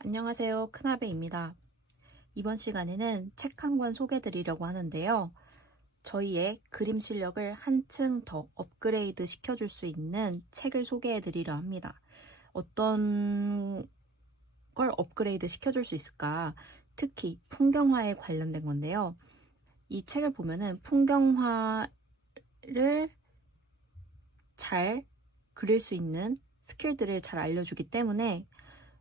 안녕하세요. 큰아베입니다. 이번 시간에는 책 한 권 소개해드리려고 하는데요. 저희의 그림 실력을 한층 더 업그레이드 시켜줄 수 있는 책을 소개해드리려 합니다. 어떤 걸 업그레이드 시켜줄 수 있을까? 특히 풍경화에 관련된 건데요. 이 책을 보면은 풍경화를 잘 그릴 수 있는 스킬들을 잘 알려주기 때문에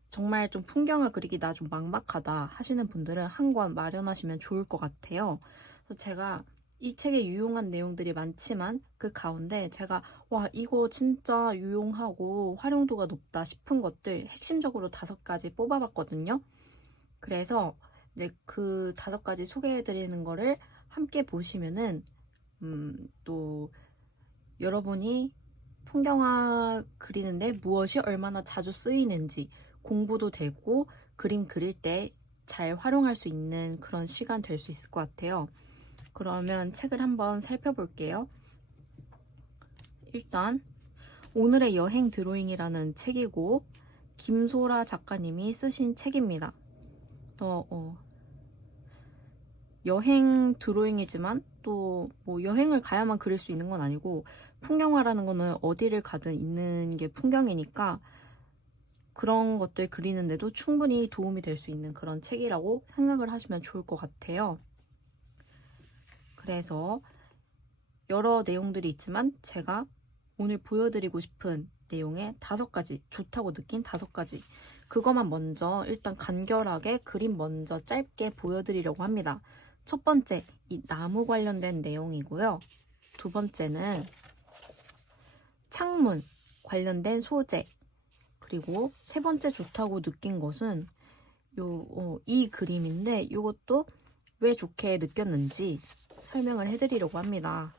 정말 좀 풍경을 그리기 나 좀 막막하다 하시는 분들은 한 권 마련하시면 좋을 것 같아요. 그래서 제가 이 책에 유용한 내용들이 많지만 그 가운데 제가 와 이거 진짜 유용하고 활용도가 높다 싶은 것들 핵심적으로 5가지 뽑아봤거든요. 그래서 이제 그 5가지 소개해드리는 거를 함께 보시면은 또 여러분이 풍경화 그리는데 무엇이 얼마나 자주 쓰이는지 공부도 되고 그림 그릴 때 잘 활용할 수 있는 그런 시간 될 수 있을 것 같아요. 그러면 책을 한번 살펴볼게요. 일단 오늘의 여행 드로잉이라는 책이고 김소라 작가님이 쓰신 책입니다. 그래서 여행 드로잉이지만 또 뭐 여행을 가야만 그릴 수 있는 건 아니고 풍경화라는 거는 어디를 가든 있는 게 풍경이니까 그런 것들 그리는데도 충분히 도움이 될 수 있는 그런 책이라고 생각을 하시면 좋을 것 같아요. 그래서 여러 내용들이 있지만 제가 오늘 보여드리고 싶은 내용의 5가지, 좋다고 느낀 5가지 그것만 먼저 일단 간결하게 그림 먼저 짧게 보여드리려고 합니다. 첫 번째, 이 나무 관련된 내용이고요. 두 번째는 창문 관련된 소재, 그리고 세 번째 좋다고 느낀 것은 이 그림인데 이것도 왜 좋게 느꼈는지 설명을 해드리려고 합니다.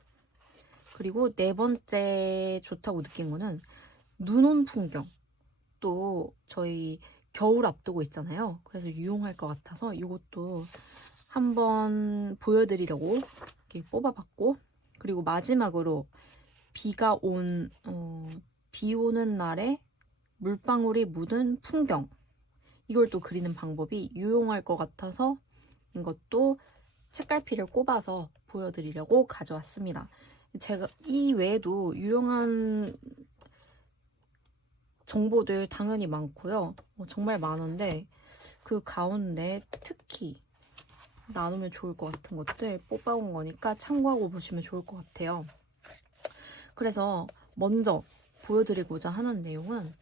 그리고 네 번째 좋다고 느낀 거는 눈 온 풍경. 또 저희 겨울 앞두고 있잖아요. 그래서 유용할 것 같아서 이것도 한번 보여드리려고 이렇게 뽑아봤고, 그리고 마지막으로 비 오는 날에 물방울이 묻은 풍경. 이걸 또 그리는 방법이 유용할 것 같아서 이것도 책갈피를 꼽아서 보여드리려고 가져왔습니다. 제가 이 외에도 유용한 정보들 당연히 많고요. 정말 많은데 그 가운데 특히 나누면 좋을 것 같은 것들 뽑아온 거니까 참고하고 보시면 좋을 것 같아요. 그래서 먼저 보여드리고자 하는 내용은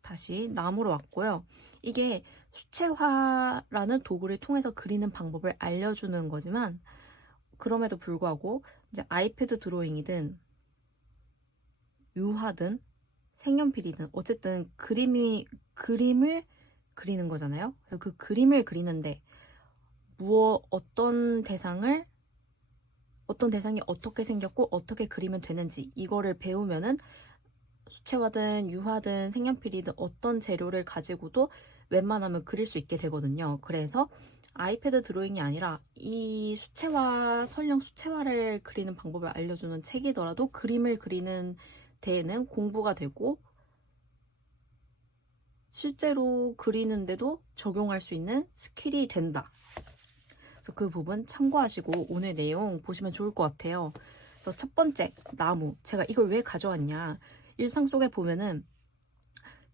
다시 나무로 왔고요. 이게 수채화라는 도구를 통해서 그리는 방법을 알려주는 거지만 그럼에도 불구하고 이제 아이패드 드로잉이든 유화든 색연필이든 어쨌든 그림을 그리는 거잖아요. 그래서 그 그림을 그리는데 어떤 대상이 어떻게 생겼고 어떻게 그리면 되는지 이거를 배우면은 수채화든 유화든 색연필이든 어떤 재료를 가지고도 웬만하면 그릴 수 있게 되거든요. 그래서 아이패드 드로잉이 아니라 이 설령 수채화를 그리는 방법을 알려주는 책이더라도 그림을 그리는 데에는 공부가 되고 실제로 그리는데도 적용할 수 있는 스킬이 된다. 그래서 그 부분 참고하시고 오늘 내용 보시면 좋을 것 같아요. 그래서 첫 번째, 나무. 제가 이걸 왜 가져왔냐. 일상 속에 보면은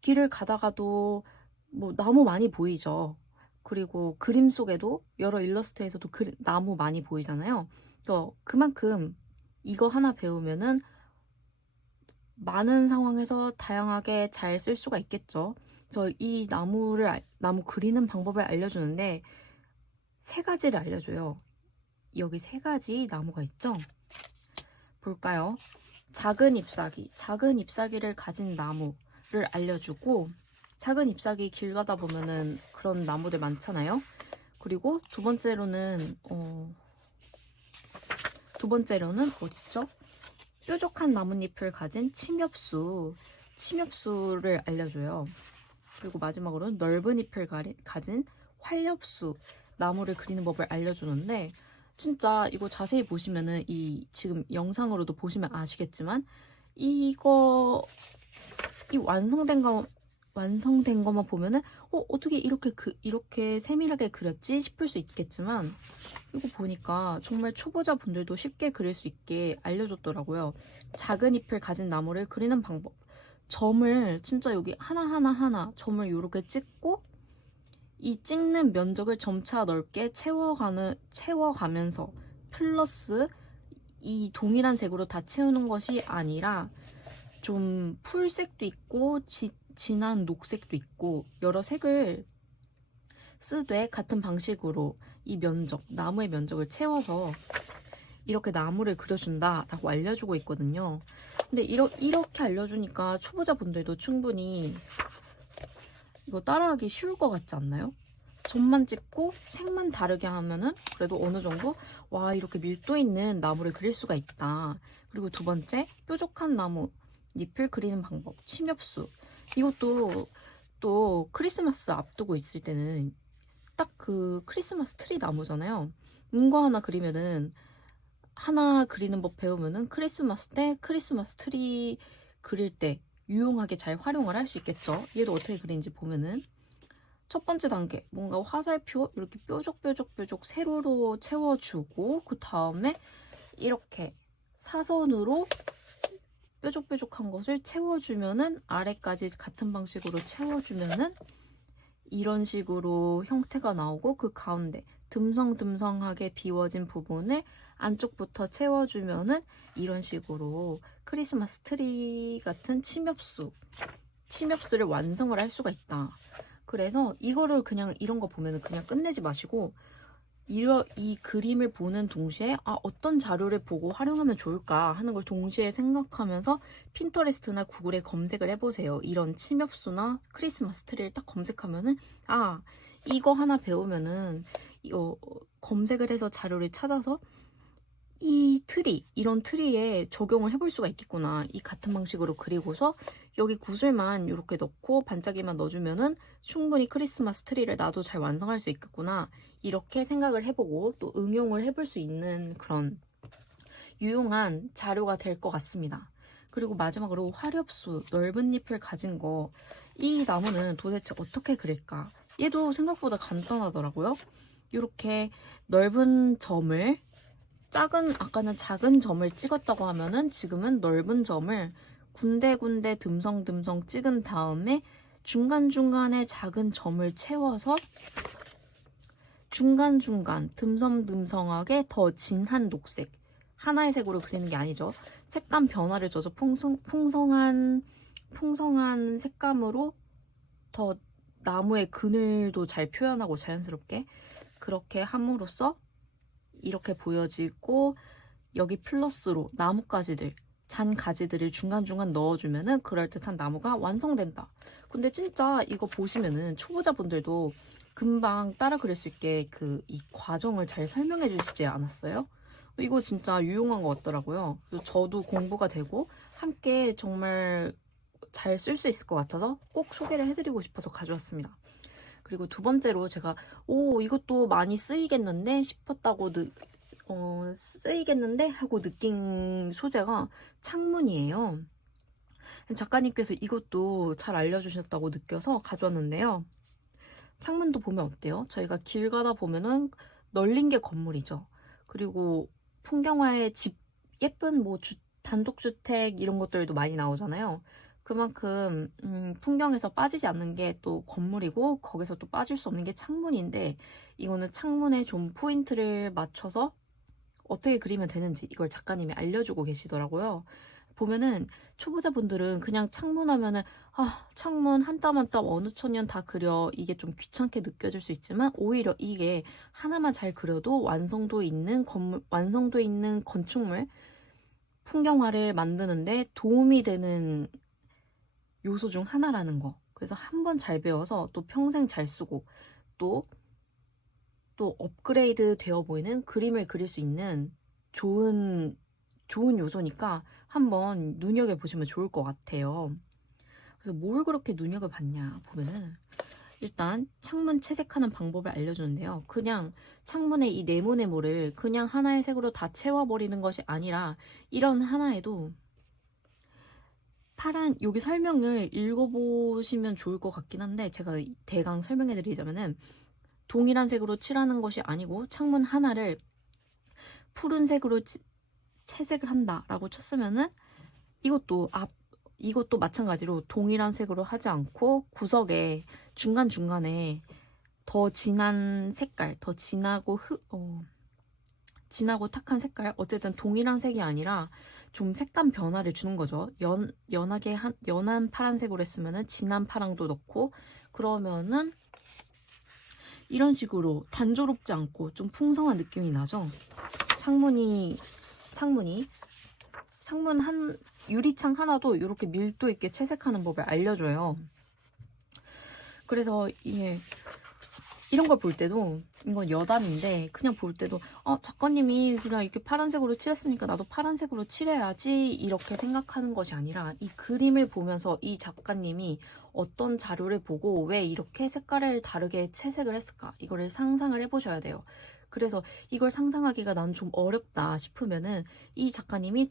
길을 가다가도 뭐 나무 많이 보이죠. 그리고 그림 속에도 여러 일러스트에서도 나무 많이 보이잖아요. 그래서 그만큼 이거 하나 배우면은 많은 상황에서 다양하게 잘 쓸 수가 있겠죠. 그래서 이 나무 그리는 방법을 알려주는데 3가지를 알려줘요. 여기 3가지 나무가 있죠. 볼까요? 작은 잎사귀를 가진 나무를 알려주고, 작은 잎사귀 길 가다 보면은 그런 나무들 많잖아요. 그리고 두 번째로는 어딨죠? 뾰족한 나뭇잎을 가진 침엽수를 알려줘요. 그리고 마지막으로는 넓은 잎을 가진 활엽수, 나무를 그리는 법을 알려주는데 진짜 이거 자세히 보시면은 지금 영상으로도 보시면 아시겠지만 이 완성된 것만 보면은 어떻게 이렇게 세밀하게 그렸지 싶을 수 있겠지만 이거 보니까 정말 초보자분들도 쉽게 그릴 수 있게 알려줬더라고요. 작은 잎을 가진 나무를 그리는 방법. 점을 진짜 여기 하나하나 점을 이렇게 찍고 이 찍는 면적을 점차 넓게 채워가면서 플러스 이 동일한 색으로 다 채우는 것이 아니라 좀 풀색도 있고 진한 녹색도 있고 여러 색을 쓰되 같은 방식으로 이 나무의 면적을 채워서 이렇게 나무를 그려준다라고 알려주고 있거든요. 근데 이렇게 알려주니까 초보자분들도 충분히 이거 따라하기 쉬울 것 같지 않나요? 점만 찍고 색만 다르게 하면은 그래도 어느 정도 와 이렇게 밀도 있는 나무를 그릴 수가 있다. 그리고 두 번째 뾰족한 나무 잎을 그리는 방법 침엽수. 이것도 또 크리스마스 앞두고 있을 때는 딱 그 크리스마스 트리 나무잖아요. 이거 하나 그리면은 하나 그리는 법 배우면은 크리스마스 때 크리스마스 트리 그릴 때 유용하게 잘 활용을 할 수 있겠죠. 얘도 어떻게 그리는지 보면은 첫 번째 단계 뭔가 화살표 이렇게 뾰족 세로로 채워주고 그 다음에 이렇게 사선으로 뾰족한 것을 채워주면은 아래까지 같은 방식으로 채워주면은 이런 식으로 형태가 나오고 그 가운데 듬성듬성하게 비워진 부분을 안쪽부터 채워주면은 이런 식으로 크리스마스 트리 같은 침엽수를 완성을 할 수가 있다. 그래서 이거를 그냥 이런 거 보면은 그냥 끝내지 마시고 이 그림을 보는 동시에 어떤 자료를 보고 활용하면 좋을까 하는 걸 동시에 생각하면서 핀터레스트나 구글에 검색을 해보세요. 이런 침엽수나 크리스마스 트리를 딱 검색하면은 이거 하나 배우면은 검색을 해서 자료를 찾아서 이런 트리에 적용을 해볼 수가 있겠구나. 이 같은 방식으로 그리고서 여기 구슬만 이렇게 넣고 반짝이만 넣어주면은 충분히 크리스마스 트리를 나도 잘 완성할 수 있겠구나. 이렇게 생각을 해보고 또 응용을 해볼 수 있는 그런 유용한 자료가 될 것 같습니다. 그리고 마지막으로 화렵수, 넓은 잎을 가진 거. 이 나무는 도대체 어떻게 그릴까? 얘도 생각보다 간단하더라고요. 이렇게 넓은 점을 아까는 작은 점을 찍었다고 하면은 지금은 넓은 점을 군데군데 듬성듬성 찍은 다음에 중간중간에 작은 점을 채워서 중간중간 듬성듬성하게 더 진한 녹색 하나의 색으로 그리는 게 아니죠. 색감 변화를 줘서 풍성한 색감으로 더 나무의 그늘도 잘 표현하고 자연스럽게 그렇게 함으로써 이렇게 보여지고 여기 플러스로 나뭇가지들 잔 가지들을 중간중간 넣어주면은 그럴듯한 나무가 완성된다. 근데 진짜 이거 보시면은 초보자분들도 금방 따라 그릴 수 있게 이 과정을 잘 설명해 주시지 않았어요? 이거 진짜 유용한 것 같더라고요. 그래서 저도 공부가 되고 함께 정말 잘 쓸 수 있을 것 같아서 꼭 소개를 해드리고 싶어서 가져왔습니다. 그리고 두 번째로 제가 이것도 많이 쓰이겠는데 싶었다고 쓰이겠는데 하고 느낀 소재가 창문이에요. 작가님께서 이것도 잘 알려주셨다고 느껴서 가져왔는데요. 창문도 보면 어때요? 저희가 길 가다 보면은 널린 게 건물이죠. 그리고 풍경화에 예쁜 단독주택 이런 것들도 많이 나오잖아요. 그만큼 풍경에서 빠지지 않는 게 또 건물이고 거기서 또 빠질 수 없는 게 창문인데 이거는 창문에 좀 포인트를 맞춰서 어떻게 그리면 되는지 이걸 작가님이 알려주고 계시더라고요. 보면은 초보자분들은 그냥 창문 하면은 창문 한 땀 한 땀 어느 천년 다 그려 이게 좀 귀찮게 느껴질 수 있지만 오히려 이게 하나만 잘 그려도 완성도 있는 건축물 풍경화를 만드는데 도움이 되는 요소 중 하나라는 거. 그래서 한 번 잘 배워서 또 평생 잘 쓰고 또 업그레이드 되어 보이는 그림을 그릴 수 있는 좋은 요소니까 한번 눈여겨보시면 좋을 것 같아요. 그래서 뭘 그렇게 눈여겨봤냐 보면은 일단 창문 채색하는 방법을 알려주는데요. 그냥 창문의 이 네모네모를 그냥 하나의 색으로 다 채워버리는 것이 아니라 이런 하나에도 여기 설명을 읽어보시면 좋을 것 같긴 한데, 제가 대강 설명해 드리자면은, 동일한 색으로 칠하는 것이 아니고 창문 하나를 푸른색으로 채색을 한다라고 쳤으면은, 이것도 마찬가지로 동일한 색으로 하지 않고 구석에 중간중간에 더 진한 색깔, 더 진하고 진하고 탁한 색깔, 어쨌든 동일한 색이 아니라 좀 색감 변화를 주는 거죠. 연한 파란색으로 했으면은 진한 파랑도 넣고, 그러면은 이런 식으로 단조롭지 않고 좀 풍성한 느낌이 나죠. 유리창 하나도 이렇게 밀도 있게 채색하는 법을 알려줘요. 그래서 이런 걸 볼 때도, 이건 여담인데, 그냥 볼 때도, 작가님이 그냥 이렇게 파란색으로 칠했으니까 나도 파란색으로 칠해야지, 이렇게 생각하는 것이 아니라, 이 그림을 보면서 이 작가님이 어떤 자료를 보고 왜 이렇게 색깔을 다르게 채색을 했을까? 이거를 상상을 해보셔야 돼요. 그래서 이걸 상상하기가 난 좀 어렵다 싶으면은, 이 작가님이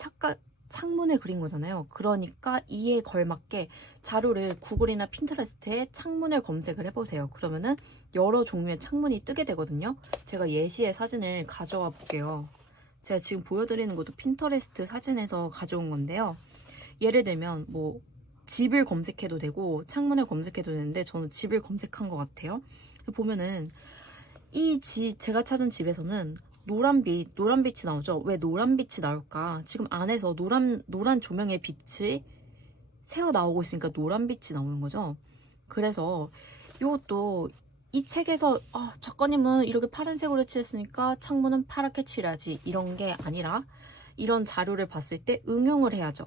창문을 그린 거잖아요. 그러니까 이에 걸맞게 자료를 구글이나 핀터레스트에 창문을 검색을 해보세요. 그러면은 여러 종류의 창문이 뜨게 되거든요. 제가 예시의 사진을 가져와 볼게요. 제가 지금 보여드리는 것도 핀터레스트 사진에서 가져온 건데요. 예를 들면 뭐 집을 검색해도 되고 창문을 검색해도 되는데, 저는 집을 검색한 것 같아요. 보면은 제가 찾은 집에서는 노란빛이 나오죠. 왜 노란빛이 나올까? 지금 안에서 노란 조명의 빛이 새어 나오고 있으니까 노란빛이 나오는 거죠. 그래서 이것도 이 책에서 작가님은 이렇게 파란색으로 칠했으니까 창문은 파랗게 칠해야지, 이런 게 아니라, 이런 자료를 봤을 때 응용을 해야죠.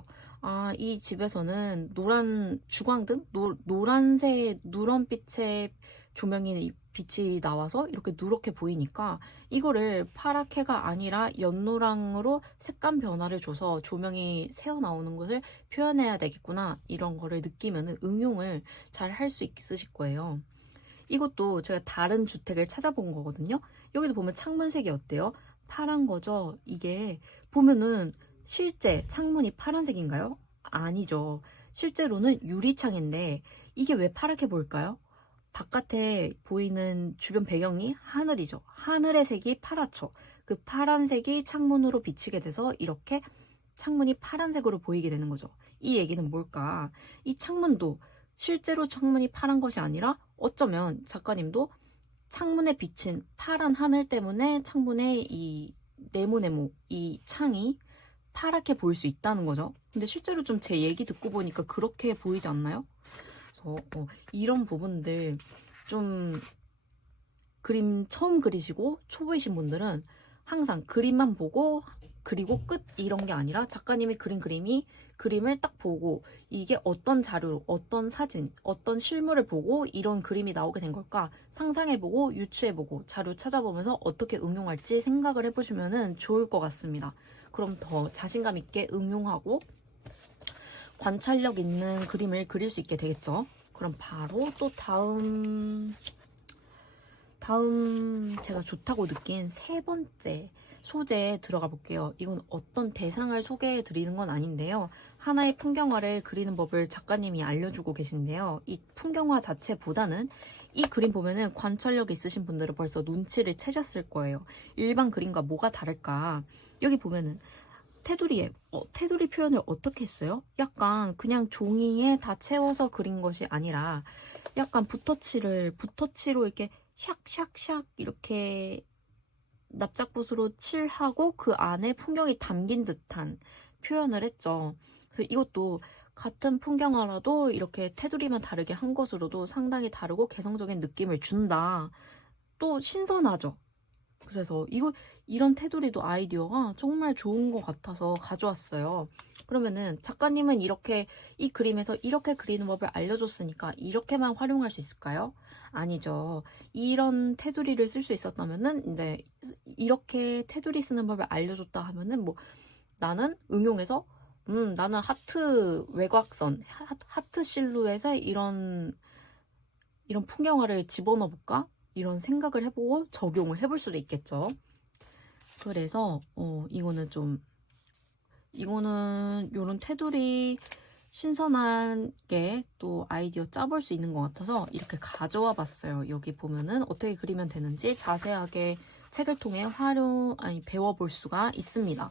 이 집에서는 주광등? 누런빛의 빛이 나와서 이렇게 누렇게 보이니까 이거를 파랗게가 아니라 연노랑으로 색감 변화를 줘서 조명이 새어 나오는 것을 표현해야 되겠구나, 이런 거를 느끼면 응용을 잘 할 수 있으실 거예요. 이것도 제가 다른 주택을 찾아본 거거든요. 여기도 보면 창문색이 어때요? 파란 거죠. 이게 보면은 실제 창문이 파란색인가요? 아니죠. 실제로는 유리창인데 이게 왜 파랗게 보일까요? 바깥에 보이는 주변 배경이 하늘이죠. 하늘의 색이 파랗죠. 그 파란색이 창문으로 비치게 돼서 이렇게 창문이 파란색으로 보이게 되는 거죠. 이 얘기는 뭘까? 이 창문도 실제로 창문이 파란 것이 아니라 어쩌면 작가님도 창문에 비친 파란 하늘 때문에 창문의 이 네모네모, 이 창이 파랗게 보일 수 있다는 거죠. 근데 실제로 좀 제 얘기 듣고 보니까 그렇게 보이지 않나요? 그래서 이런 부분들, 좀 그림 처음 그리시고 초보이신 분들은 항상 그림만 보고 그리고 끝, 이런 게 아니라 작가님이 그린 그림을 딱 보고 이게 어떤 자료, 어떤 사진, 어떤 실물을 보고 이런 그림이 나오게 된 걸까 상상해보고 유추해보고 자료 찾아보면서 어떻게 응용할지 생각을 해보시면 좋을 것 같습니다. 그럼 더 자신감 있게 응용하고 관찰력 있는 그림을 그릴 수 있게 되겠죠. 그럼 바로 또 다음 제가 좋다고 느낀 세 번째 소재에 들어가 볼게요. 이건 어떤 대상을 소개해 드리는 건 아닌데요. 하나의 풍경화를 그리는 법을 작가님이 알려주고 계신데요. 이 풍경화 자체보다는 이 그림 보면은 관찰력 있으신 분들은 벌써 눈치를 채셨을 거예요. 일반 그림과 뭐가 다를까? 여기 보면은 테두리 표현을 어떻게 했어요? 약간 그냥 종이에 다 채워서 그린 것이 아니라 약간 붓터치로 이렇게 샥샥샥 이렇게 납작붓으로 칠하고 그 안에 풍경이 담긴 듯한 표현을 했죠. 그래서 이것도 같은 풍경화라도 이렇게 테두리만 다르게 한 것으로도 상당히 다르고 개성적인 느낌을 준다. 또 신선하죠. 그래서 이런 테두리도 아이디어가 정말 좋은 것 같아서 가져왔어요. 그러면은 작가님은 이 그림에서 이렇게 그리는 법을 알려줬으니까 이렇게만 활용할 수 있을까요? 아니죠. 이런 테두리를 쓸 수 있었다면은, 이렇게 테두리 쓰는 법을 알려줬다 하면은, 나는 응용해서, 나는 하트 외곽선, 하트 실루엣에 이런 풍경화를 집어넣어 볼까? 이런 생각을 해보고 적용을 해볼 수도 있겠죠. 그래서 이거는 요런 테두리 신선하게 또 아이디어 짜볼 수 있는 것 같아서 이렇게 가져와 봤어요. 여기 보면은 어떻게 그리면 되는지 자세하게 책을 통해 배워볼 수가 있습니다.